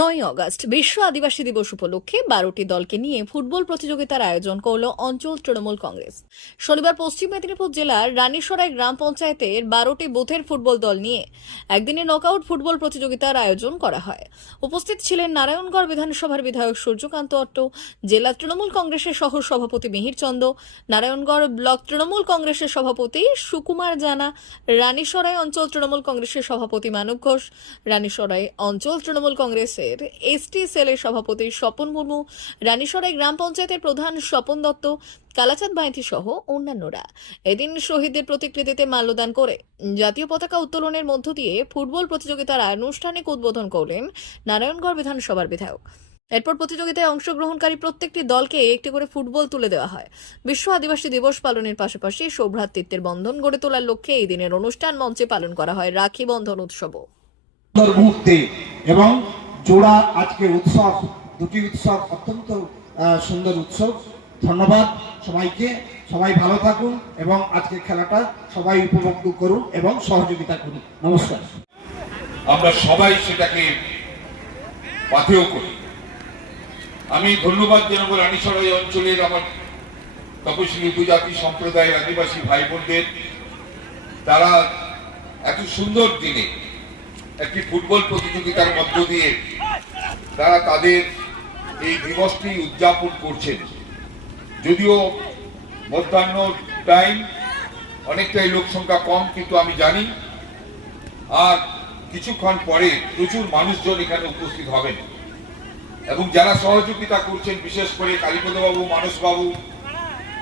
নয় অগস্ট বিশ্ব আদিবাসী দিবস উপলক্ষে বারোটি দলকে নিয়ে ফুটবল প্রতিযোগিতার আয়োজন করল অঞ্চল তৃণমূল কংগ্রেস। শনিবার পশ্চিম মেদিনীপুর জেলার রানীসরাই গ্রাম পঞ্চায়েতের বারোটি বুথের ফুটবল দল নিয়ে একদিনে নকআউট ফুটবল প্রতিযোগিতার আয়োজন করা হয়। উপস্থিত ছিলেন নারায়ণগড় বিধানসভার বিধায়ক সূর্যকান্ত অট্ট, জেলা তৃণমূল কংগ্রেসের সহ সভাপতি মিহির চন্দ নারায়ণগড় ব্লক তৃণমূল কংগ্রেসের সভাপতি সুকুমার জানা, রানীসরাই অঞ্চল তৃণমূল কংগ্রেসের সভাপতি মানব ঘোষ, রানীসরাই অঞ্চল তৃণমূল কংগ্রেসের এসটি সেলের সভাপতি স্বপন মুর্মু রানীসরাই গ্রাম পঞ্চায়েতের প্রধান স্বপন দত্ত, কালাচাঁদ মাইতি সহ অন্যান্যরা। এদিন শহীদদের প্রতিকৃতিতে মাল্যদান করে জাতীয় পতাকা উত্তোলনের মধ্য দিয়ে ফুটবল প্রতিযোগিতার আনুষ্ঠানিক উদ্বোধন করলেন নারায়ণগড় বিধানসভার বিধায়ক। এরপর প্রতিযোগিতায় অংশগ্রহণকারী প্রত্যেকটি দলকে একটি করে ফুটবল তুলে দেওয়া হয়। বিশ্ব আদিবাসী দিবস পালনের পাশাপাশি সৌভ্রাতৃত্বের বন্ধন গড়ে তোলার লক্ষ্যে এই দিনের অনুষ্ঠান মঞ্চে পালন করা হয় রাখি বন্ধন মুহূর্তে এবং জোড়া আজকে উৎসব, দুটি উৎসব, অত্যন্ত সুন্দর উৎসব। ধন্যবাদ সবাইকে। সবাই ভালো থাকুন এবং আজকে খেলাটা সবাই উপভোগ করুন এবং সহযোগিতা করুন। নমস্কার। আমরা সবাই সেটাকে পাথেয় করি। আমি ধন্যবাদ জানাব রানীসরাই অঞ্চলের আমার তপশিলি উপজাতি সম্প্রদায়ের আদিবাসী ভাই বোনদের তারা এত সুন্দর দিনে একটি ফুটবল প্রতিযোগিতার মধ্য দিয়ে তারা তাদের এই দিবসটি উদযাপন করছেন। যদিও মধ্যাহ্ন টাইম অনেকটাই লোক সংখ্যা কম, কিন্তু আমি জানি, আর কিছুক্ষণ পরে প্রচুর মানুষজন এখানে উপস্থিত হবেন। এবং যারা সহযোগিতা করছেন, বিশেষ করে কালীপদবাবু, মানসবাবু,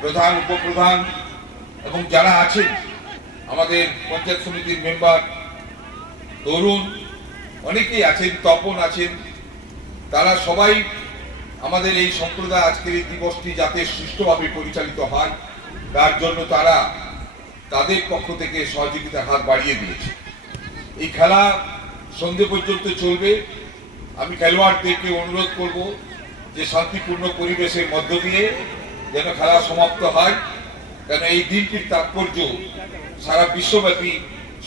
প্রধান, উপপ্রধান, এবং যারা আছেন, আমাদের পঞ্চায়েত সমিতির মেম্বার তরুণ, অনেকেই আছেন, তপন আছেন তারা সবাই আমাদের এই সম্প্রদায় আজকের এই দিবসটি যাতে সুষ্ঠুভাবে পরিচালিত হয়, তার জন্য তারা তাদের পক্ষ থেকে সহযোগিতার হাত বাড়িয়ে দিয়েছে। এই খেলা সন্ধে পর্যন্ত চলবে। আমি খেলোয়াড়দেরকে অনুরোধ করব যে শান্তিপূর্ণ পরিবেশের মধ্য দিয়ে যেন খেলা সমাপ্ত হয়, কেন এই দিনটির তাৎপর্য সারা বিশ্বব্যাপী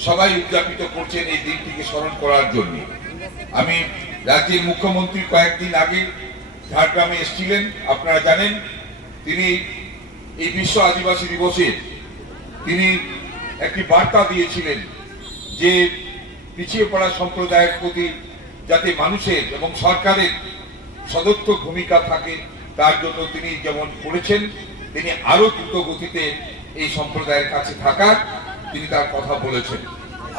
সবাই উদযাপিত করছেন এই দিনটিকে স্মরণ করার জন্য। আমি রাজ্যের মুখ্যমন্ত্রী কয়েকদিন আগে ঝাড়গ্রামে এসেছিলেন, আপনারা জানেন, তিনি এই বিশ্ব আদিবাসী দিবসে তিনি একটি বার্তা দিয়েছিলেন যে পিছিয়ে পড়া সম্প্রদায়ের প্রতি যাতে মানুষের এবং সরকারের সদর্থ ভূমিকা থাকে, তার জন্য তিনি যেমন করেছেন, তিনি আরও দ্রুত গতিতে এই সম্প্রদায়ের কাছে থাকার তিনি তার কথা বলেছেন।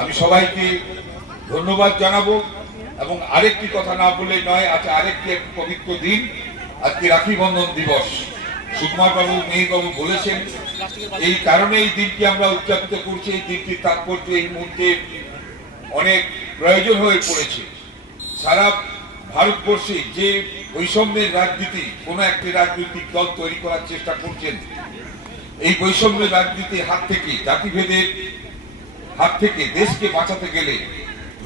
আমি সবাইকে ধন্যবাদ জানাব। এবং আরেকটি কথা না বলে নয় আজকে আরেকটি এক পবিত্র দিন, আজকে রাখি বন্ধন দিবস। সুকুমার বাবু মেহবাবু বলেছেন, এই কারণে এই দিনটি আমরা উদযাপিত করছি, এই দিনটির তাৎপর্য এই মুহূর্তে অনেক প্রয়োজন হয়ে পড়েছে। সারা ভারতবর্ষে যে বৈষম্যের রাজনীতি, কোন একটি রাজনৈতিক দল তৈরি করার চেষ্টা করছেন, এই বৈষম্যের রাজনীতি হাত থেকে, জাতিভেদের হাত থেকে, দেশকে বাঁচাতে গেলে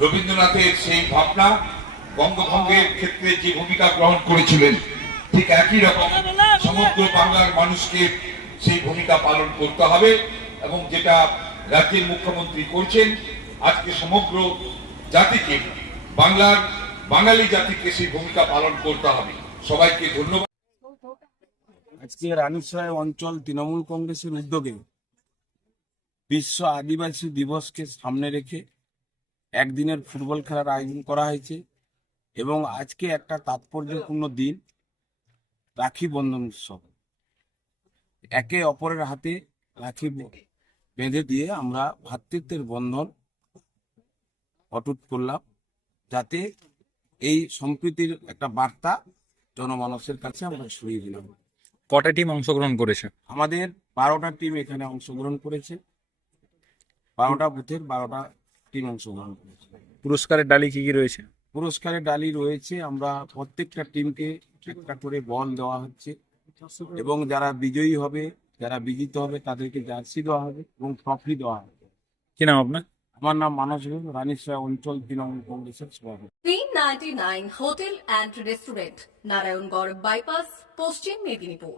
রবীন্দ্রনাথের সেই ভাবনা বঙ্গভঙ্গের ক্ষেত্রে যে ভূমিকা গ্রহণ করেছিলেন, ঠিক একই রকম সমগ্র বাংলার মানুষকে সেই ভূমিকা পালন করতে হবে এবং যেটা রাজ্যের মুখ্যমন্ত্রী করছেন, আজকে সমগ্র জাতিকে, বাংলার বাঙালি জাতিকে সেই ভূমিকা পালন করতে হবে। সবাইকে ধন্যবাদ। আজকে রানীসরাই অঞ্চল তৃণমূল কংগ্রেসের উদ্যোগে বিশ্ব আদিবাসী দিবসকে সামনে রেখে একদিনের ফুটবল খেলার আয়োজন করা হয়েছে এবং আজকে একটা তাৎপর্যপূর্ণ দিন রাখি বন্ধন উৎসব। একে অপরের হাতে রাখি বেঁধে দিয়ে আমরা ভ্রাতৃত্বের বন্ধন অটুট করলাম যাতে এই সম্প্রীতির একটা বার্তা জনমানসের কাছে আমরা ছড়িয়ে দিলাম। কটা টিম অংশগ্রহণ করেছে? আমাদের বারোটা টিম এখানে অংশগ্রহণ করেছে। বারোটা বুথের বারোটা টিম অংশগ্রহণ করেছে পুরস্কারের ডালি কি কি রয়েছে? পুরস্কারের ডালি রয়েছে আমরা প্রত্যেকটা টিমকে একটা করে বল দেওয়া হচ্ছে এবং যারা বিজয়ী হবে যারা বিজিত হবে তাদেরকে জার্সি দেওয়া হবে এবং ট্রফি দেওয়া হবে। কি নাম আপনার? আমার নাম মানস ঘোষ রানীশা অঞ্চল তৃণমূল কংগ্রেসের সভাপতি। Ninety nine hotel and restaurant Narayangarh bypass Paschim Medinipur.